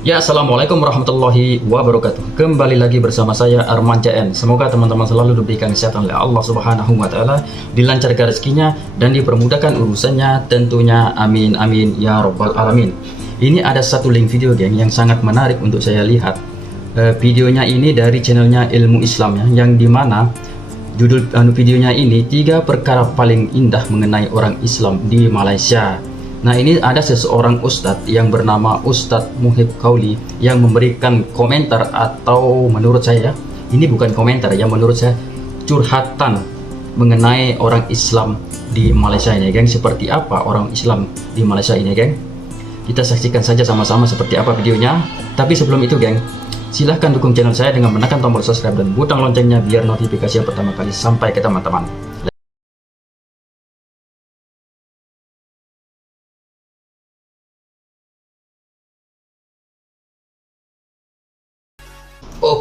Ya, Assalamualaikum warahmatullahi wabarakatuh. Kembali lagi bersama saya Arman CN. Semoga teman-teman selalu diberikan kesehatan oleh Allah Subhanahu wa taala, dilancarkan rezekinya dan dipermudahkan urusannya tentunya. Amin amin ya rabbal alamin. Ini ada satu link video geng yang sangat menarik untuk saya lihat. Eh, videonya ini dari channelnya Ilmu Islam ya, yang di mana judul anu videonya ini tiga perkara paling indah mengenai orang Islam di Malaysia. Nah ini ada seseorang ustadz yang bernama Ustadz Muhib Kauli yang memberikan komentar atau menurut saya ini bukan komentar ya menurut saya curhatan mengenai orang Islam di Malaysia ini geng. Seperti apa orang Islam di Malaysia ini geng? Kita saksikan saja sama-sama seperti apa videonya. Tapi sebelum itu geng silahkan dukung channel saya dengan menekan tombol subscribe dan butang loncengnya biar notifikasi yang pertama kali sampai ke teman-teman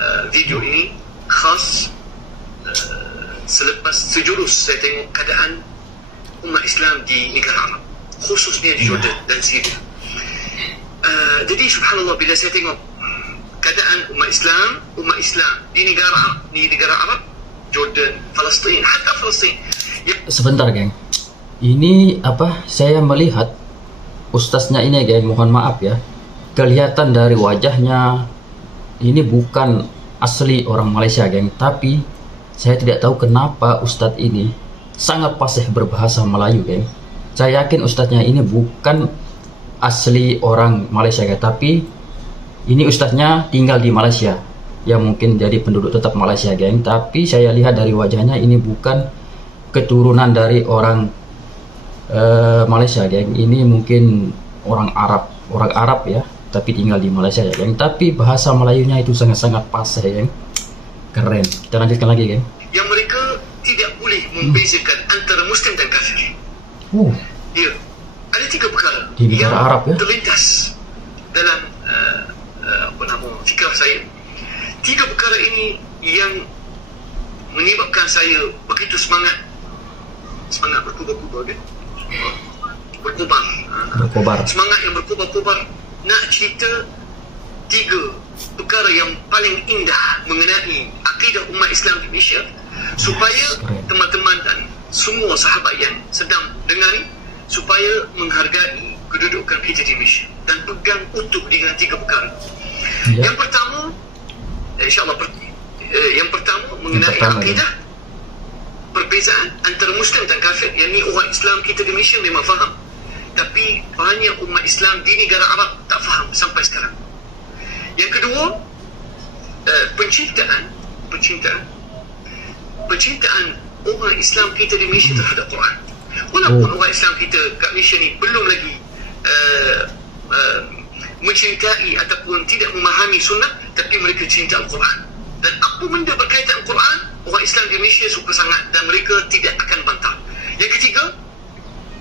Uh, video ini khas uh, selepas sejurus saya tengok keadaan umat Islam di negara Arab khususnya di Jordan dan Syria uh, jadi subhanallah bila saya tengok keadaan umat Islam umat Islam di negara Arab di negara Arab Jordan Palestin hatta Palestin ya, sebentar geng. Ini apa? Saya melihat ustaznya ini geng, mohon maaf ya. Kelihatan dari wajahnya ini bukan asli orang Malaysia geng, tapi saya tidak tahu kenapa ustadz ini sangat fasih berbahasa Melayu geng. Saya yakin ustadznya ini bukan asli orang Malaysia geng, tapi ini ustadznya tinggal di Malaysia. Ya mungkin jadi penduduk tetap Malaysia geng, tapi saya lihat dari wajahnya ini bukan keturunan dari orang eh, Malaysia geng. Ini mungkin orang Arab, orang Arab ya, tapi tinggal di Malaysia ya geng. Tapi bahasa Melayunya itu sangat-sangat fasih geng. Keren. Kita lanjutkan lagi geng. yang mereka tidak boleh membezakan antara Muslim dan kafir Uh, Ya, ada tiga perkara Di negara yang Arab, ya? terlintas dalam uh, uh, apa nama fikir saya. Tiga perkara ini yang menyebabkan saya begitu semangat semangat berkubar-kubar kan? Berkubar. Berkobar. semangat yang berkubar-kubar nak cerita tiga perkara yang paling indah mengenai akidah umat Islam di Malaysia supaya teman-teman dan semua sahabat yang sedang dengar supaya menghargai kedudukan kita di Malaysia dan pegang utuh dengan tiga perkara. Ya. Yang pertama eh, insya-Allah per, eh, yang pertama mengenai pertama, ya. akidah perbezaan antara Muslim dan kafir yang ni orang Islam kita di Malaysia memang faham tapi banyak umat Islam di negara Arab tak faham sampai sekarang. Yang kedua uh, pencintaan pencintaan pencintaan orang Islam kita di Malaysia terhadap Quran. Walaupun Oh. orang Islam kita kat Malaysia ni belum lagi uh, uh, mencintai ataupun tidak memahami sunnah tapi mereka cinta Al-Quran. Dan apa benda berkaitan Al-Quran orang Islam di Malaysia suka sangat dan mereka tidak akan bantah. Yang ketiga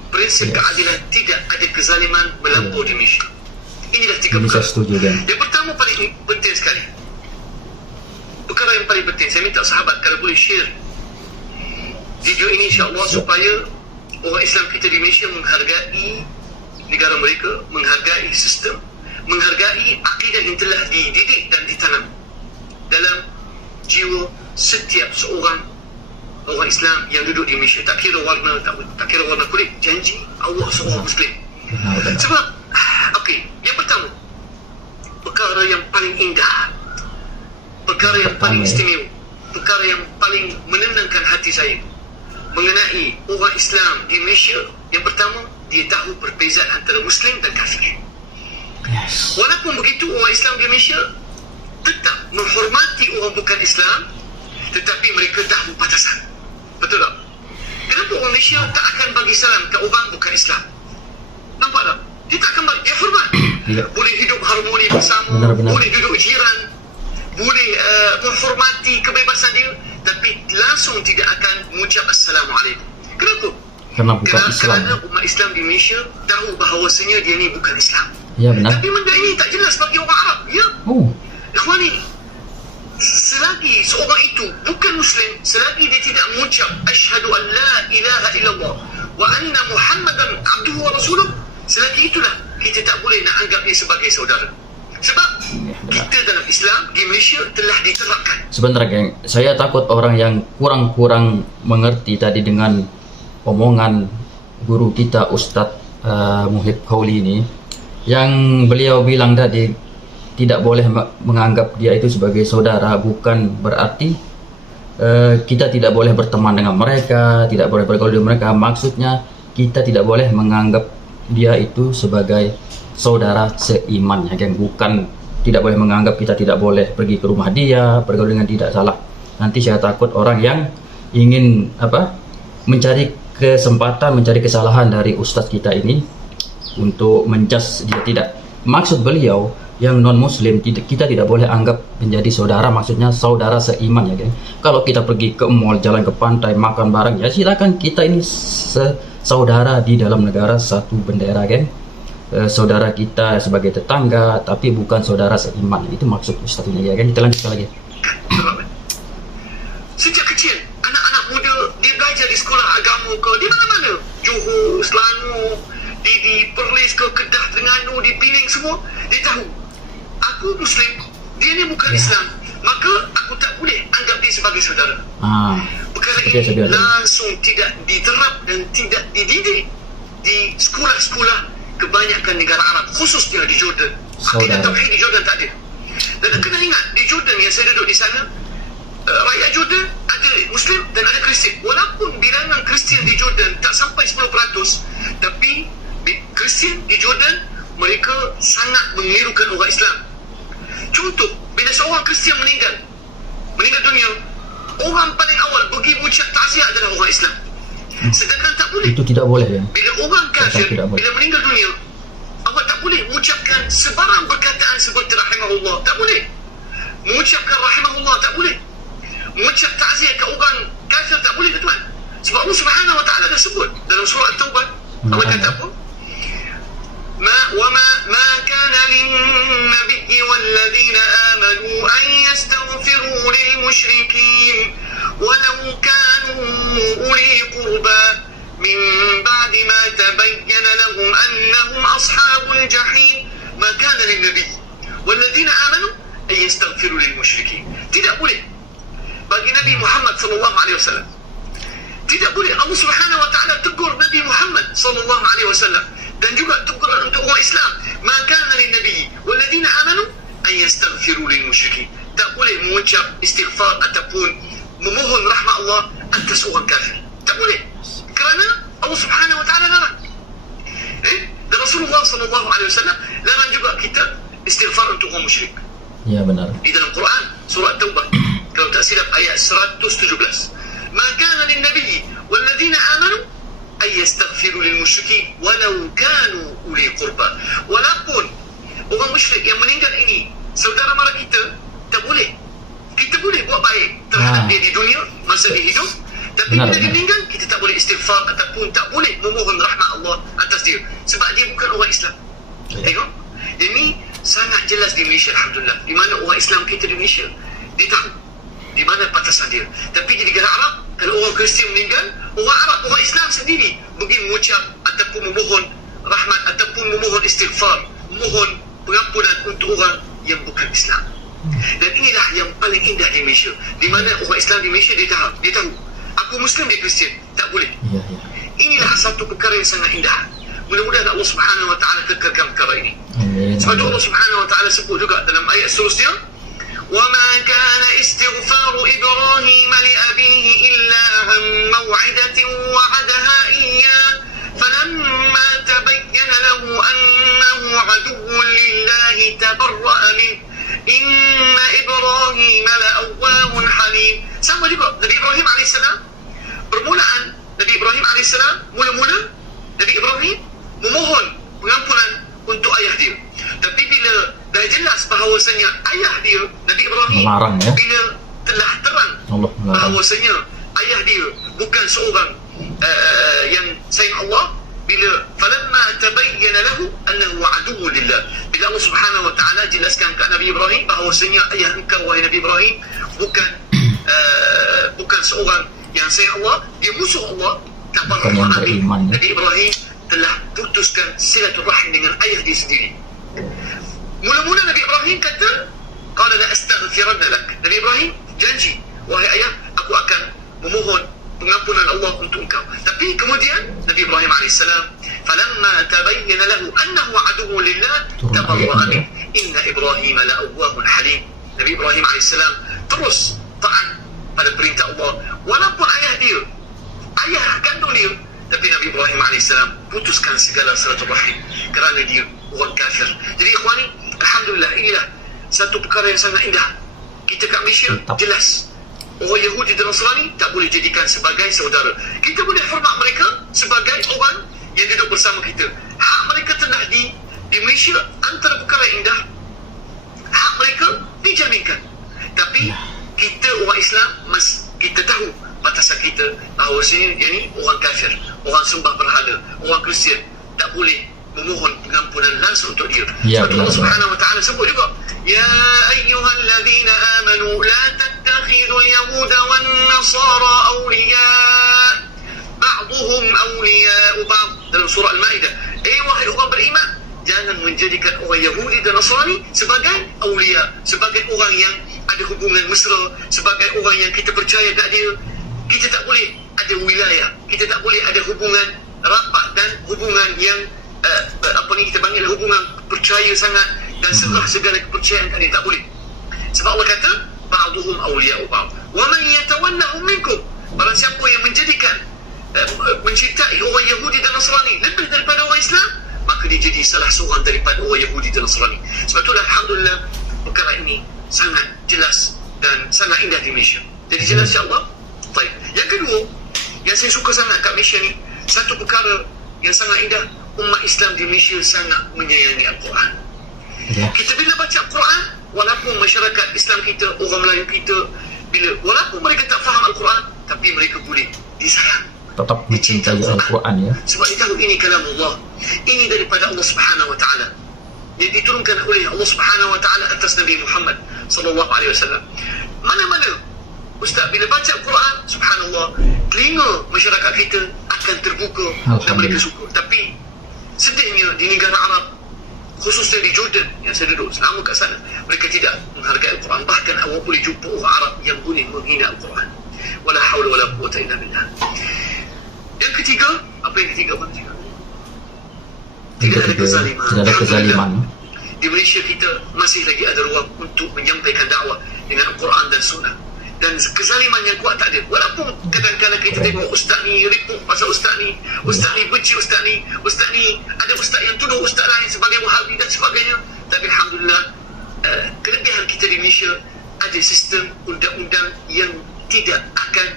prinsip Yes. keadilan tidak ada kezaliman melampau di Malaysia inilah tiga Ini perkara setuju geng. yang pertama paling penting sekali perkara yang paling penting saya minta sahabat kalau boleh share video ini insyaAllah Siap. supaya orang Islam kita di Malaysia menghargai negara mereka menghargai sistem menghargai akidah yang telah dididik dan ditanam dalam jiwa setiap seorang orang Islam yang duduk di Malaysia tak kira warna tak, tak kira warna kulit janji awak seorang Muslim sebab okey, yang pertama perkara yang paling indah, perkara yang paling ya. istimewa, perkara yang paling menenangkan hati saya mengenai orang Islam di Malaysia. Yang pertama, dia tahu perbezaan antara Muslim dan kafir. Yes. Walaupun begitu, orang Islam di Malaysia tetap menghormati orang bukan Islam, tetapi mereka tahu batasan. Betul tak? Kenapa orang Malaysia tak akan bagi salam ke orang bukan Islam? Nampak tak? Dia tak akan balik. Dia hormat. Iya. Boleh hidup harmoni bersama. Benar, benar. Boleh duduk jiran. Boleh uh, menghormati kebebasan dia. Tapi langsung tidak akan mengucap Assalamualaikum. Kenapa? Karena bukan Kerana, Islam. kerana umat Islam di Malaysia tahu bahawasanya dia ni bukan Islam. Ya benar. Tapi benda ini tak jelas bagi orang Arab. Ya, Oh, Ikhwani, selagi seorang itu bukan Muslim, selagi dia tidak mengucap Ashhadu an la ilaha illallah wa anna Muhammadan abduhu wa rasuluh, selagi itulah kita tak boleh nak anggap dia sebagai saudara. Sebab Ya, kita dalam Islam di Malaysia telah diterapkan. sebentar geng. Saya takut orang yang kurang-kurang mengerti tadi dengan omongan guru kita Ustadz uh, Muhib Kauli ini yang beliau bilang tadi tidak boleh me- menganggap dia itu sebagai saudara bukan berarti uh, kita tidak boleh berteman dengan mereka, tidak boleh bergaul dengan mereka. Maksudnya kita tidak boleh menganggap dia itu sebagai saudara seiman ya geng, bukan tidak boleh menganggap kita tidak boleh pergi ke rumah dia, bergaul dengan tidak salah. Nanti saya takut orang yang ingin apa mencari kesempatan, mencari kesalahan dari ustadz kita ini untuk menjas dia tidak. Maksud beliau yang non muslim kita tidak boleh anggap menjadi saudara maksudnya saudara seiman ya geng. Kalau kita pergi ke mall, jalan ke pantai, makan bareng ya silakan kita ini saudara di dalam negara satu bendera geng. Eh, saudara kita sebagai tetangga tapi bukan saudara seiman itu maksud ustaz ini ya kan kita lanjutkan lagi Sejak kecil, anak-anak muda dia belajar di sekolah agama ke di mana-mana. Johor, Selangor, Perlis ke Kedah, Terengganu, di Pening semua. Dia tahu, aku Muslim, dia ni bukan Ya. Islam. Maka aku tak boleh anggap dia sebagai saudara. ah Perkara ini tadi. langsung tidak diterap dan tidak dididik di sekolah-sekolah kebanyakan negara Arab, khususnya di Jordan. Akidah. Tauhid di Jordan tak ada. Dan kena ingat, di Jordan yang saya duduk di sana, uh, rakyat Jordan ada Muslim dan ada Kristian. Walaupun bilangan Kristian di Jordan tak sampai 10%, tapi Kristian di Jordan mereka sangat mengirukan orang Islam. Contoh, bila seorang Kristian meninggal, meninggal dunia, orang paling awal pergi mengucap takziah adalah orang Islam. Sedangkan tak boleh. itu tidak boleh ya Bila orang kafir, bila meninggal dunia, awak tak boleh mengucapkan sebarang perkataan seperti rahimahullah. Tak boleh. Mengucapkan rahimahullah tak boleh. Mengucap takziah ke orang kafir tak boleh tuan. Sebab Allah Subhanahu Wa Taala dah sebut dalam surah Taubah. Allah Hmm. kata apa? للنبي والذين آمنوا أن يستغفروا للمشركين ولو كانوا أولي قربى من بعد ما تبين لهم أنهم أصحاب الجحيم ما كان للنبي والذين آمنوا أن يستغفروا للمشركين tidak boleh bagi Nabi Muhammad sallallahu alaihi wasallam tidak boleh Allah Subhanahu wa taala tegur Nabi Muhammad sallallahu alaihi wasallam dan juga teguran untuk orang Islam maka nabi walladzina amanu an yastaghfiru lil musyrikin tak boleh mengucap istighfar ataupun memohon rahmat Allah atas orang kafir tak boleh kerana Allah Subhanahu wa taala larang eh dan Rasulullah sallallahu alaihi wasallam larang juga kita istighfar untuk orang musyrik ya benar baik terhadap Ah. dia di dunia masa dia hidup. Tapi Benar, bila dia meninggal kita tak boleh istighfar ataupun tak boleh memohon rahmat Allah atas dia. Sebab dia bukan orang Islam. Ya. Tengok. Ini sangat jelas di Malaysia Alhamdulillah. Di mana orang Islam kita di Malaysia Dia tahu Di mana batasan dia. Tapi di negara Arab Kalau orang Kristian meninggal Orang Arab, orang Islam sendiri Pergi mengucap Ataupun memohon Rahmat Ataupun memohon istighfar Memohon pengampunan untuk orang Yang bukan Islam Dan inilah yang paling indah di Malaysia Di mana orang Islam di Malaysia Dia tahu Dia tahu Aku Muslim, dia Kristian Tak boleh iya iya Inilah satu perkara yang sangat indah Mudah-mudahan Allah Subhanahu Wa Taala kekalkan perkara ini amin sebab tu Allah Subhanahu wa taala sebut juga dalam ayat seterusnya وما كان استغفار إبراهيم لأبيه إلا عن موعدة وعدها إياه فلما تبين له أنه عدو لله تبرأ منه Inna Ibrahim la'awwah halim. Sama juga Nabi Ibrahim AS Permulaan Nabi Ibrahim AS Mula-mula Nabi Ibrahim Memohon pengampunan untuk ayah dia Tapi bila dah jelas bahawasanya ayah dia Nabi Ibrahim Marang, ya? Bila telah terang Allah, Bahawasanya ayah dia bukan seorang uh, yang sayang Allah bila falamma tabayyana lahu annahu aduwwu lillah Allah Subhanahu wa taala jelaskan kepada Nabi Ibrahim bahawasanya ayah engkau wahai Nabi Ibrahim bukan uh, bukan seorang yang sayang Allah dia musuh Allah Bukan yang beriman, ya. Nabi Ibrahim telah putuskan silaturahim dengan ayah dia sendiri. Mula-mula Nabi Ibrahim kata Qala la astaghfiranna lak. Nabi Ibrahim janji Wahai ayah Aku akan memohon pengampunan Allah untuk engkau. Tapi kemudian Nabi Ibrahim AS Tabayyana lahu Annahu aduhu lillah Turun Tabarra'a ayatnya. min Inna Ibrahim la'awwahun halim Nabi Ibrahim AS Terus taat pada perintah Allah Walaupun ayah dia Ayah kandung dia tapi Nabi Ibrahim AS putuskan segala silaturahim kerana dia orang kafir. Jadi ikhwani, Alhamdulillah inilah satu perkara yang sangat indah. Kita kat Malaysia Mantap. jelas orang Yahudi dan Nasrani tak boleh jadikan sebagai saudara. Kita boleh hormat mereka sebagai orang yang duduk bersama kita. Hak mereka telah di di Malaysia antara perkara indah hak mereka dijaminkan. Tapi kita orang Islam mas kita tahu batasan kita bahawa sini yang ni orang kafir, orang sembah berhala, orang Kristian tak boleh memohon pengampunan langsung untuk dia. Ya, Sebab Allah. Subhanahu wa taala sebut juga, ya ayyuhalladzina amanu la tattakhidul yahuda wan nasara awliya ba'dhum awliya'u ba'd dalam surah Al-Maidah. Eh wahai orang beriman, jangan menjadikan orang Yahudi dan Nasrani sebagai awliya, sebagai orang yang ada hubungan mesra, sebagai orang yang kita percaya kat dia. Kita tak boleh ada wilayah, kita tak boleh ada hubungan rapat dan hubungan yang uh, apa ni kita panggil hubungan percaya sangat dan serah segala kepercayaan kat dia tak boleh. Sebab Allah kata ba'duhum awliya'u ba'd. Wa man yatawallahum minkum. Barang siapa yang menjadikan eh, mencintai orang Yahudi dan Nasrani lebih daripada orang Islam, maka dia jadi salah seorang daripada orang Yahudi dan Nasrani. Sebab itulah alhamdulillah perkara ini sangat jelas dan sangat indah di Malaysia. Jadi jelas insya-Allah. Baik. Yang kedua, yang saya suka sangat kat Malaysia ni, satu perkara yang sangat indah, umat Islam di Malaysia sangat menyayangi Al-Quran. Ya. Kita bila baca Quran, walaupun masyarakat Islam kita, orang Melayu kita, bila walaupun mereka tak faham Al-Quran, tapi mereka boleh disayang. Tetap mencintai Al-Quran ya. Sebab dia tahu ini kalam Allah. Ini daripada Allah Subhanahu wa taala. Yang diturunkan oleh Allah Subhanahu wa taala atas Nabi Muhammad sallallahu alaihi wasallam. Mana-mana Ustaz bila baca Quran, subhanallah, telinga masyarakat kita akan terbuka dan mereka suka. Tapi sedihnya di negara Arab khususnya di Jordan yang saya duduk selama kat sana mereka tidak menghargai Al-Quran bahkan awak boleh jumpa orang Arab yang boleh menghina Al-Quran wala hawla wala quwwata illa billah yang ketiga apa yang ketiga apa ketiga Yang ketiga, tidak ada kezaliman. di Malaysia kita masih lagi ada ruang untuk menyampaikan dakwah dengan Al-Quran dan Sunnah. Dan kezaliman yang kuat tak ada. Walaupun kadang-kadang kita tengok ustaz ni ripuk pasal ustaz ni ustaz ni benci ustaz ni ustaz ni ada ustaz yang tuduh ustaz lain sebagai wahabi dan sebagainya. Tapi Alhamdulillah uh, kelebihan kita di Malaysia ada sistem undang-undang yang tidak akan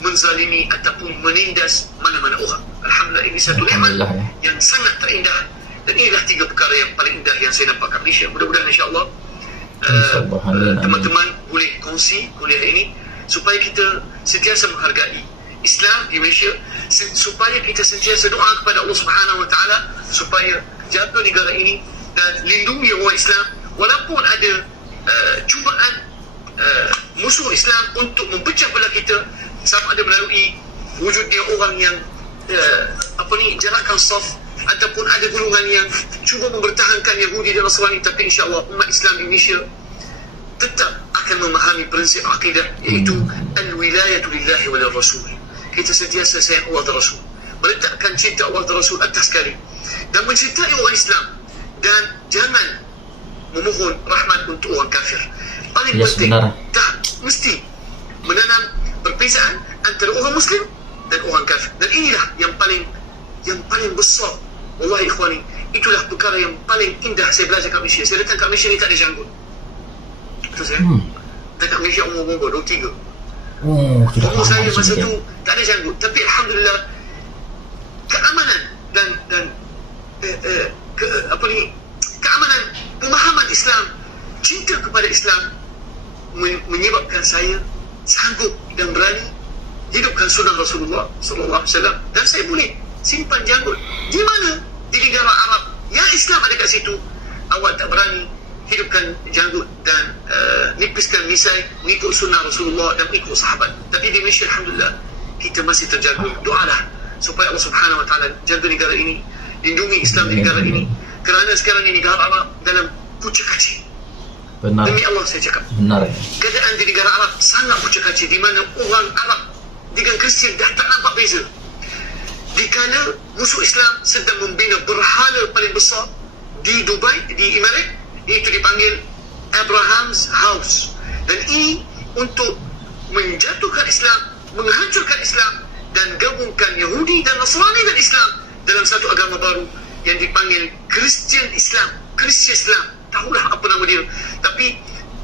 menzalimi ataupun menindas mana-mana orang. Alhamdulillah ini satu nikmat ya. yang sangat terindah dan inilah tiga perkara yang paling indah yang saya nampak kat Malaysia. Mudah-mudahan insyaAllah uh, uh, teman-teman boleh kongsi kuliah ini supaya kita sentiasa menghargai Islam di Malaysia supaya kita sentiasa doa kepada Allah Subhanahu Wa Taala supaya jaga negara ini dan lindungi orang Islam walaupun ada uh, cubaan uh, musuh Islam untuk memecah belah kita sama ada melalui wujudnya orang yang uh, apa ni jarakkan saf ataupun ada golongan yang cuba mempertahankan Yahudi dan Nasrani tapi insya-Allah umat Islam di Malaysia tetap akan memahami prinsip akidah iaitu al-wilayatu lillahi wa rasul. Kita sentiasa sayang Allah dan Rasul. Meletakkan cinta Allah dan Rasul atas sekali. Dan mencintai orang Islam. Dan jangan memohon rahmat untuk orang kafir. Paling Ya, penting. sebenar. Tak, mesti menanam perbezaan antara orang Muslim dan orang kafir. Dan inilah yang paling yang paling besar. Wallahi ikhwani, itulah perkara yang paling indah saya belajar kat Malaysia. Saya datang kat Malaysia ni tak ada janggut. Betul saya? Hmm. Dekat Malaysia umur-umur 23. Oh, Umur saya masa sini, tu tak ada janggut. Tapi Alhamdulillah keamanan dan dan eh, eh, ke, apa ni keamanan pemahaman Islam cinta kepada Islam men- menyebabkan saya sanggup dan berani hidupkan sunnah Rasulullah sallallahu alaihi wasallam dan saya boleh simpan janggut. Di mana? Di negara Arab yang Islam ada kat situ awak tak berani hidupkan janggut dan uh, nipiskan misai mengikut sunnah Rasulullah dan mengikut sahabat. Tapi di Malaysia Alhamdulillah kita masih terjaga. Doalah supaya Allah Subhanahu Wa Taala jaga negara ini lindungi Islam di negara ini. Kerana sekarang ini negara Arab dalam kacir Benar. demi Allah saya cakap Benar. ya. keadaan di negara Arab sangat pucuk di mana orang Arab dengan Kristian dah tak nampak beza dikala musuh Islam sedang membina berhala paling besar di Dubai di Emirat itu dipanggil Abraham's House dan ini untuk menjatuhkan Islam menghancurkan Islam dan gabungkan Yahudi dan Nasrani dan Islam dalam satu agama baru yang dipanggil Christian Islam Christian Islam tahulah apa nama dia. Tapi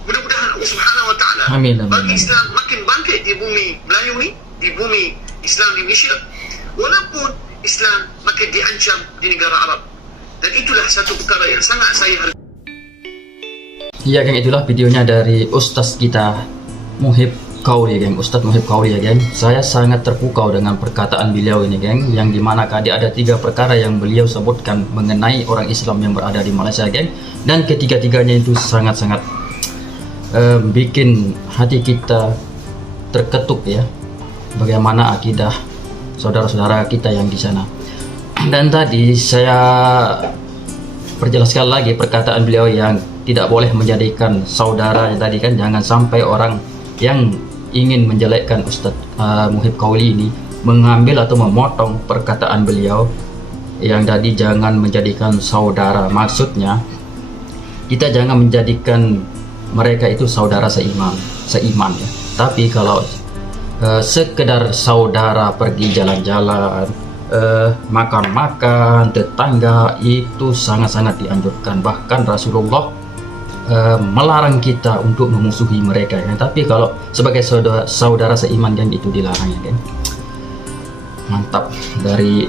mudah-mudahan Allah Subhanahu Wa Taala Amin, amin, bagi amin. Islam makin bangkit di bumi Melayu ni di bumi Islam di Malaysia. Walaupun Islam makin diancam di negara Arab. Dan itulah satu perkara yang sangat saya hargai. Ya geng itulah videonya dari Ustaz kita Muhib Kauri geng. Ustaz Muhib Kauri ya geng. Saya sangat terpukau dengan perkataan beliau ini geng Yang dimana tadi ada tiga perkara yang beliau sebutkan Mengenai orang Islam yang berada di Malaysia geng. Dan ketiga-tiganya itu sangat-sangat eh, Bikin hati kita terketuk ya Bagaimana akidah saudara-saudara kita yang di sana. Dan tadi saya perjelaskan lagi perkataan beliau yang tidak boleh menjadikan saudara tadi kan. Jangan sampai orang yang ingin menjelekkan Ustadz uh, Muhib Kauli ini mengambil atau memotong perkataan beliau yang tadi jangan menjadikan saudara. Maksudnya kita jangan menjadikan mereka itu saudara seiman seiman ya. Tapi kalau uh, sekedar saudara pergi jalan-jalan eh, makan-makan tetangga itu sangat-sangat dianjurkan. Bahkan Rasulullah eh, melarang kita untuk memusuhi mereka kan tapi kalau sebagai saudara, saudara seiman kan itu dilarang ya kan mantap. Dari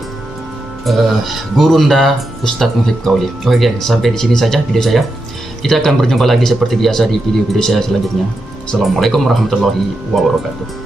eh, Gurunda Ustadz Muhib Kauli. Oke geng sampai di sini saja video saya. Kita akan berjumpa lagi seperti biasa di video-video saya selanjutnya. Assalamualaikum warahmatullahi wabarakatuh